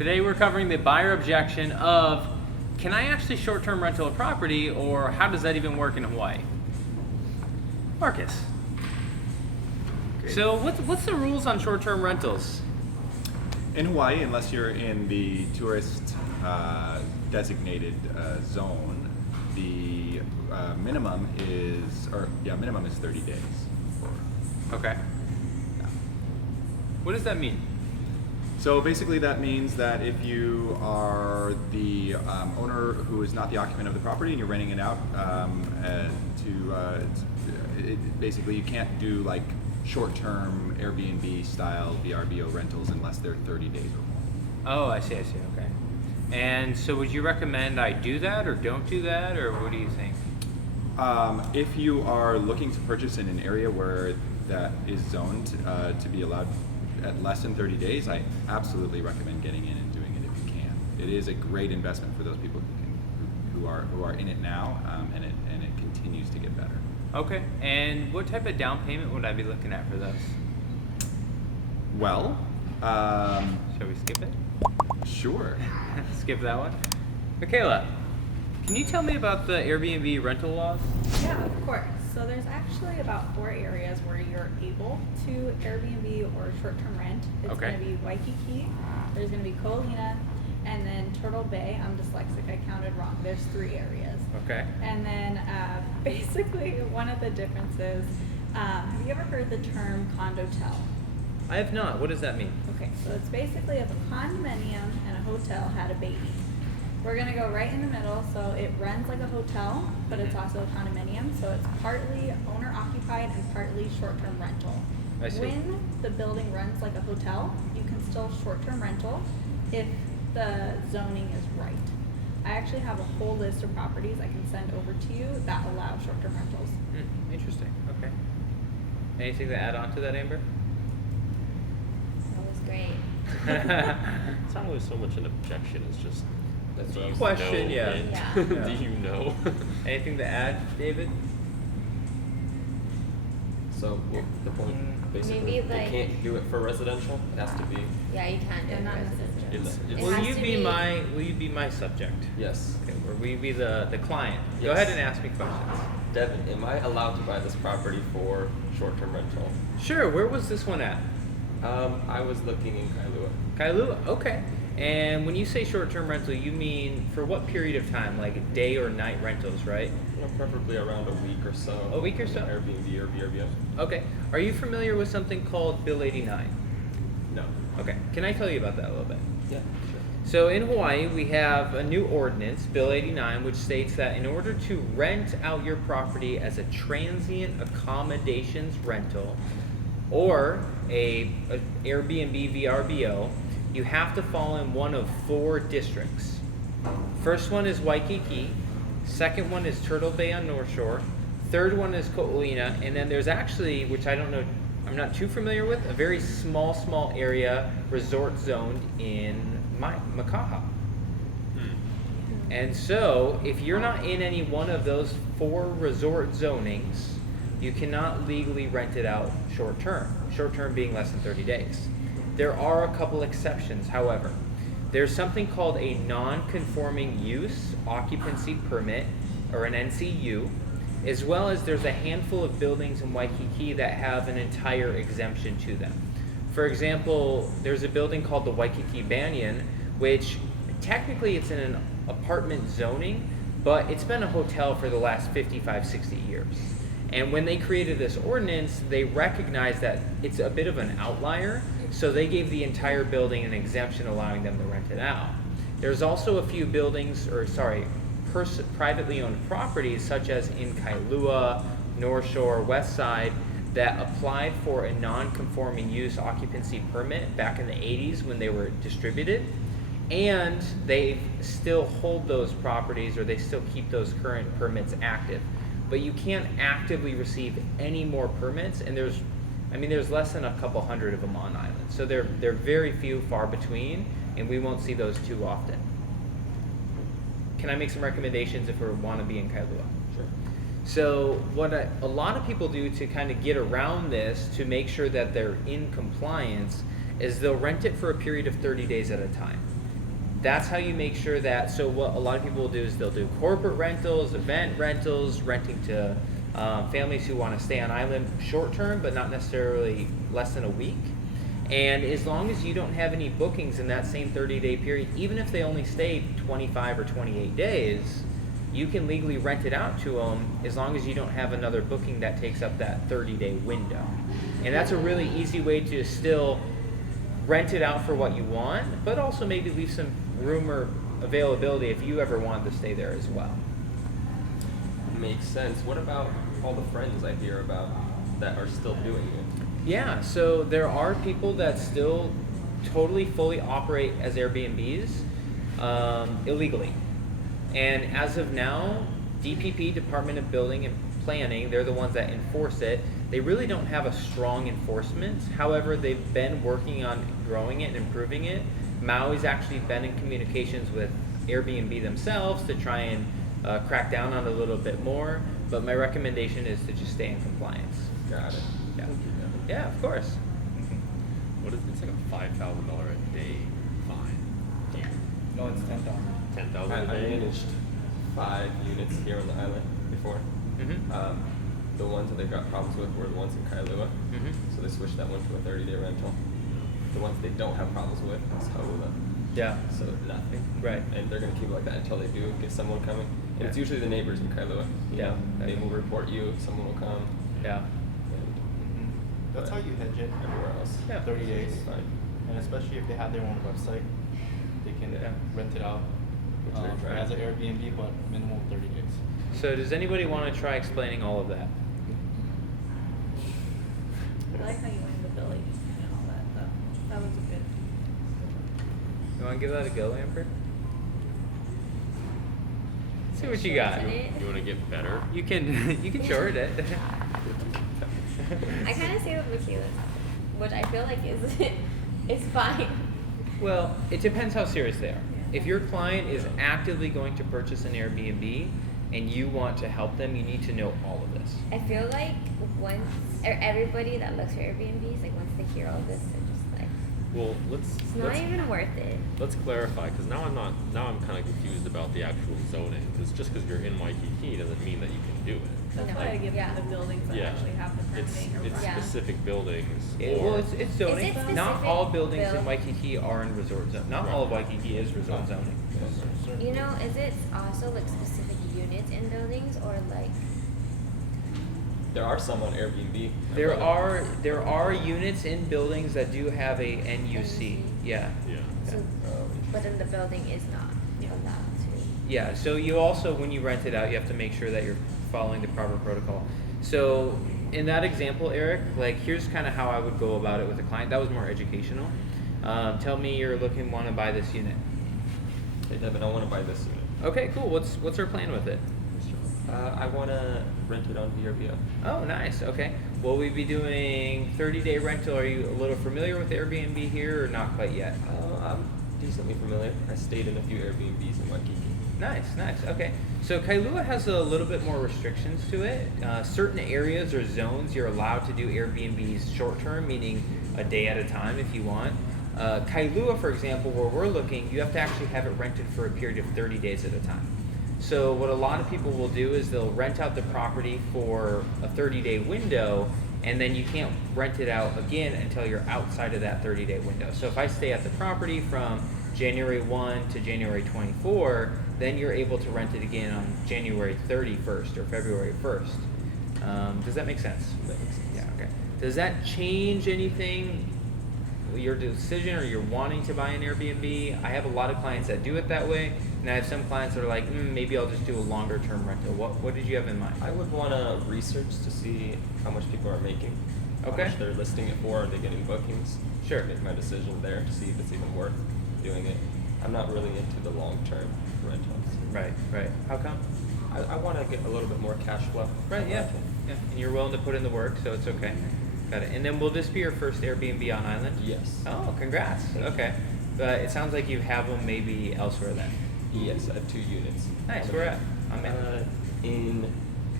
Today we're covering the buyer objection of, can I actually short-term rental a property, or how does that even work in Hawaii? Marcus. Great. So what's the rules on short-term rentals? In Hawaii, unless you're in the tourist designated zone, the minimum is 30 days. Okay. Yeah. What does that mean? So basically that means that if you are the owner who is not the occupant of the property and you're renting it out basically you can't do like short-term Airbnb style VRBO rentals unless they're 30 days or more. Oh, I see, okay. And so would you recommend I do that or don't do that, or what do you think? If you are looking to purchase in an area where that is zoned to be allowed at less than 30 days, I absolutely recommend getting in and doing it if you can. It is a great investment for those people who are in it now, and it continues to get better. Okay, and what type of down payment would I be looking at for those? Well, Shall we skip it? sure. Skip that one. Michaela, can you tell me about the Airbnb rental laws? Yeah, of course. So there's actually about 4 areas where you're able to Airbnb or short-term rent. It's Okay. going to be Waikiki, there's going to be Ko'olina, and then Turtle Bay. I'm dyslexic, I counted wrong. There's 3 areas. Okay. And then basically one of the differences, have you ever heard the term condotel? I have not. What does that mean? Okay, so it's basically if a condominium and a hotel had a baby. We're gonna go right in the middle, so it runs like a hotel, but it's also a condominium, so it's partly owner occupied and partly short-term rental. I see. When the building runs like a hotel, you can still short-term rental if the zoning is right. I actually have a whole list of properties I can send over to you that allow short-term rentals. Interesting. Okay. Anything to add on to that, Amber? That was great. It's not always so much an objection, it's just That's do a you question, know yeah. it? Yeah. Do you know? Anything to add, David? So the point, basically, Maybe, they like- can't do it for residential. It has to be Yeah, you can't do Yeah, it not residential. necessarily. It Will has you to be my subject? yes. Okay, or will you be the client? Go Yes. ahead and ask me questions. Devin, am I allowed to buy this property for short-term rental? Sure. Where was this one at? I was looking in Kailua. Kailua. Okay. And when you say short-term rental, you mean for what period of time? Like day or night rentals, right? You know, preferably around a week or so. A week or so? Airbnb or VRBO. Okay. Are you familiar with something called Bill 89? No. Okay. Can I tell you about that a little bit? Yeah, sure. So in Hawaii, we have a new ordinance, Bill 89, which states that in order to rent out your property as a transient accommodations rental or a Airbnb VRBO, you have to fall in one of 4 districts. First one is Waikiki, second one is Turtle Bay on North Shore, third one is Ko'olina, and then there's actually, which I don't know, I'm not too familiar with, a very small area resort zoned in Makaha. And so, if you're not in any one of those 4 resort zonings, you cannot legally rent it out short term being less than 30 days. There are a couple exceptions, however. There's something called a non-conforming use occupancy permit, or an NCU, as well as there's a handful of buildings in Waikiki that have an entire exemption to them. For example, there's a building called the Waikiki Banyan, which technically it's in an apartment zoning, but it's been a hotel for the last 55, 60 years. And when they created this ordinance, they recognized that it's a bit of an outlier, so they gave the entire building an exemption allowing them to rent it out. There's also a few buildings, privately owned properties, such as in Kailua, North Shore, West Side, that applied for a non-conforming use occupancy permit back in the 80s when they were distributed, and they still hold those properties, or they still keep those current permits active. But you can't actively receive any more permits, and there's less than a couple hundred of them on island. So they're very few, far between, and we won't see those too often. Can I make some recommendations if we want to be in Kailua? Sure. So what a lot of people do to kind of get around this, to make sure that they're in compliance, is they'll rent it for a period of 30 days at a time. That's how you make sure that, so what a lot of people will do is they'll do corporate rentals, event rentals, renting to families who want to stay on island short term, but not necessarily less than a week. And as long as you don't have any bookings in that same 30-day period, even if they only stay 25 or 28 days, you can legally rent it out to them as long as you don't have another booking that takes up that 30-day window. And that's a really easy way to still rent it out for what you want, but also maybe leave some room or availability if you ever want to stay there as well. Makes sense. What about all the friends I hear about that are still doing it? Yeah, so there are people that still totally fully operate as Airbnbs illegally. And as of now, DPP, Department of Building and Planning, they're the ones that enforce it. They really don't have a strong enforcement. However, they've been working on growing it and improving it. Maui's actually been in communications with Airbnb themselves to try and crack down on it a little bit more. But my recommendation is to just stay in compliance. Got it. Yeah. Yeah, of course. What is it's like a $5,000 a day fine. Yeah. No, it's 10,000. 10,000 I a day. managed 5 units here on the island before. Mm-hmm. The ones that they got problems with were the ones in Kailua. Mm-hmm. So they switched that one to a 30-day rental. The ones they don't have problems with is Kailua. Yeah. So nothing. Right. And they're going to keep it like that until they do get someone coming. And it's Yeah. usually the neighbors in Kailua. You Yeah. know, they will report you, someone will come. Yeah. And That's how you hedge it. everywhere else. Yeah. 30 days. It's fine. And especially if they have their own website, they can Yeah. rent it out Which they're trying. as an Airbnb, but minimum 30 days. So does anybody want to try explaining all of that? I like how you went into Billy and all that though. That was a good. You want to give that a go, Amber? See what you got. Shorten it. You want to get better? You can you can short it. I kind of see what Michaela's, which I feel like is fine. Well, it depends how serious they are. If your client is actively going to purchase an Airbnb and you want to help them, you need to know all of this. I feel like once, or everybody that looks for Airbnbs, like once they hear all this, they're just like, Well, let's it's not even worth it. let's clarify because now I'm kind of confused about the actual zoning. Because just because you're in Waikiki doesn't mean that you can do it. That's No. why I give Yeah. them the buildings that Yeah. actually have the It's permitting or it's Yeah. specific buildings. Well, or- it's zoning. Is it Not specific all buildings in build- Waikiki are in resort zone. Not all of Waikiki is resort zoning. You know, is it also like specific units in buildings or like? There are some on Airbnb. There are units in buildings that do have a NUC. Yeah. Yeah. So, but then the building is not allowed to. Yeah, so you also, when you rent it out, you have to make sure that you're following the proper protocol. So in that example, Eric, like here's kind of how I would go about it with a client. That was more educational. Tell me you're want to buy this unit. Hey Devin, I want to buy this unit. Okay, cool. What's our plan with it? I want to rent it on VRBO. Oh, nice. Okay. Will we be doing 30-day rental? Are you a little familiar with Airbnb here or not quite yet? I'm decently familiar. I stayed in a few Airbnbs in Waikiki. Nice, nice. Okay. So Kailua has a little bit more restrictions to it. Certain areas or zones you're allowed to do Airbnbs short term, meaning a day at a time if you want. Kailua, for example, where we're looking, you have to actually have it rented for a period of 30 days at a time. So what a lot of people will do is they'll rent out the property for a 30-day window, and then you can't rent it out again until you're outside of that 30-day window. So if I stay at the property from January 1 to January 24, then you're able to rent it again on January 31st or February 1st. Does that make sense? That makes sense. Yeah, okay. Does that change anything, your decision, or you're wanting to buy an Airbnb? I have a lot of clients that do it that way, and I have some clients that are like, maybe I'll just do a longer term rental. What did you have in mind? I would want to research to see how much people are making. Okay. How much they're listing it for. Are they getting bookings? Sure. Make my decision there to see if it's even worth doing it. I'm not really into the long-term rentals. Right, right. How come? I want to get a little bit more cash flow. Right, yeah. Yeah. And you're willing to put in the work, so it's okay. Got it. And then will this be your first Airbnb on island? Yes. Oh, congrats. Okay. But it sounds like you have them maybe elsewhere then. Yes, I have 2 units. Nice. Where at? I'm in. In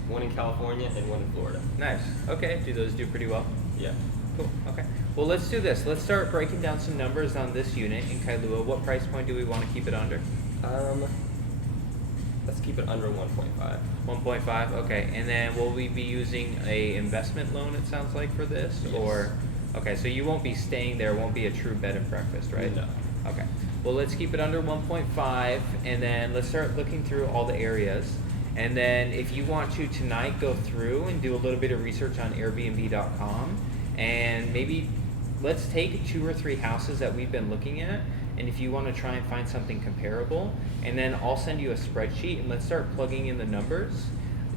one in California and one in Florida. Nice. Okay. Do those do pretty well? Yeah. Cool. Okay. Well, let's do this. Let's start breaking down some numbers on this unit in Kailua. What price point do we want to keep it under? Let's keep it under 1.5. 1.5. Okay. And then will we be using a investment loan? It sounds like for this, Yes. or okay. So you won't be staying there. It won't be a true bed and breakfast, right? No. Okay. Well, let's keep it under 1.5, and then let's start looking through all the areas. And then if you want to tonight, go through and do a little bit of research on Airbnb.com, and maybe let's take 2 or 3 houses that we've been looking at, and if you want to try and find something comparable, and then I'll send you a spreadsheet and let's start plugging in the numbers.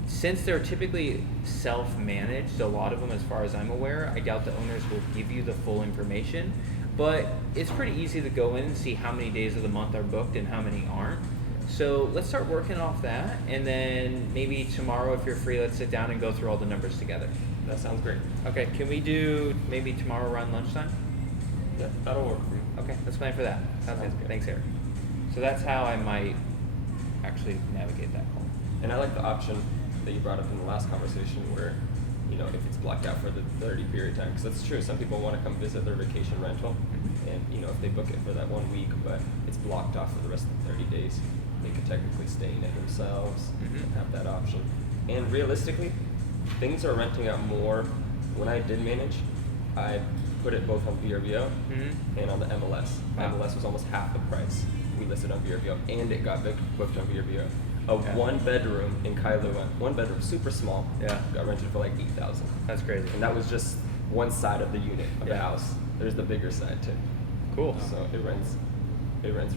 Since they're typically self-managed, a lot of them, as far as I'm aware, I doubt the owners will give you the full information, but it's pretty easy to go in and see how many days of the month are booked and how many aren't. So let's start working off that, and then maybe tomorrow, if you're free, let's sit down and go through all the numbers together. That sounds great. Okay, can we do maybe tomorrow around lunchtime? Yeah, that'll work for you. Okay, let's plan for that. Sounds good. good. Thanks, Eric. So that's how I might actually navigate that call. And I like the option that you brought up in the last conversation where, you know, if it's blocked out for the 30 period time, because that's true. Some people want to come visit their vacation rental, and you know, if they book it for that 1 week, but it's blocked off for the rest of the 30 days, they could technically stay in it themselves and have that option. And realistically, things are renting out more. When I did manage, I put it both on VRBO and on the MLS. Wow. MLS was almost half the price we listed on VRBO, and it got booked on VRBO. A Yeah. 1 bedroom in Kailua, 1 bedroom, super small, Yeah. got rented for like 8,000. That's crazy. And that was just one side of the unit of the Yeah. house. There's the bigger side too. Cool. So it rents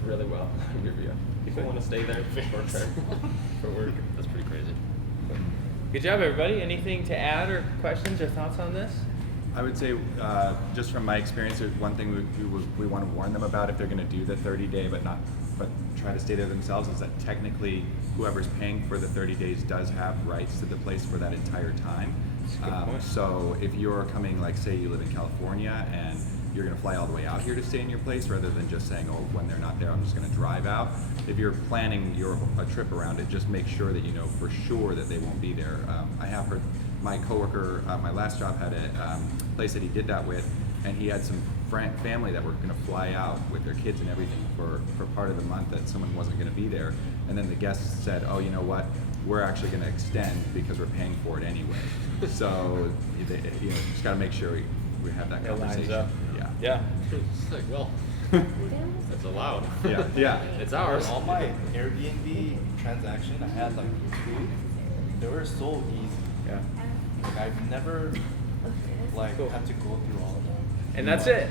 really well on VRBO. People want to stay there short term for work. That's pretty crazy. Good job, everybody. Anything to add or questions or thoughts on this? I would say, just from my experience, there's one thing we want to warn them about if they're going to do the 30-day, but try to stay there themselves, is that technically whoever's paying for the 30 days does have rights to the place for that entire time. That's a good point. So if you're coming, like say you live in California and you're going to fly all the way out here to stay in your place, rather than just saying, oh, when they're not there, I'm just going to drive out. If you're planning a trip around it, just make sure that you know for sure that they won't be there. I have heard my coworker, my last job, had a place that he did that with, and he had some family that were going to fly out with their kids and everything for part of the month that someone wasn't going to be there, and then the guests said, oh, you know what, we're actually going to extend because we're paying for it anyway. So you know, just got to make sure we have that It lines conversation. up. Yeah. Yeah. It's like, well, it's allowed. Yeah. Yeah. It's ours. On my Airbnb transaction, I had like 2. They were so easy. Yeah. Like I've never like Cool. had to go through all of them. And that's it.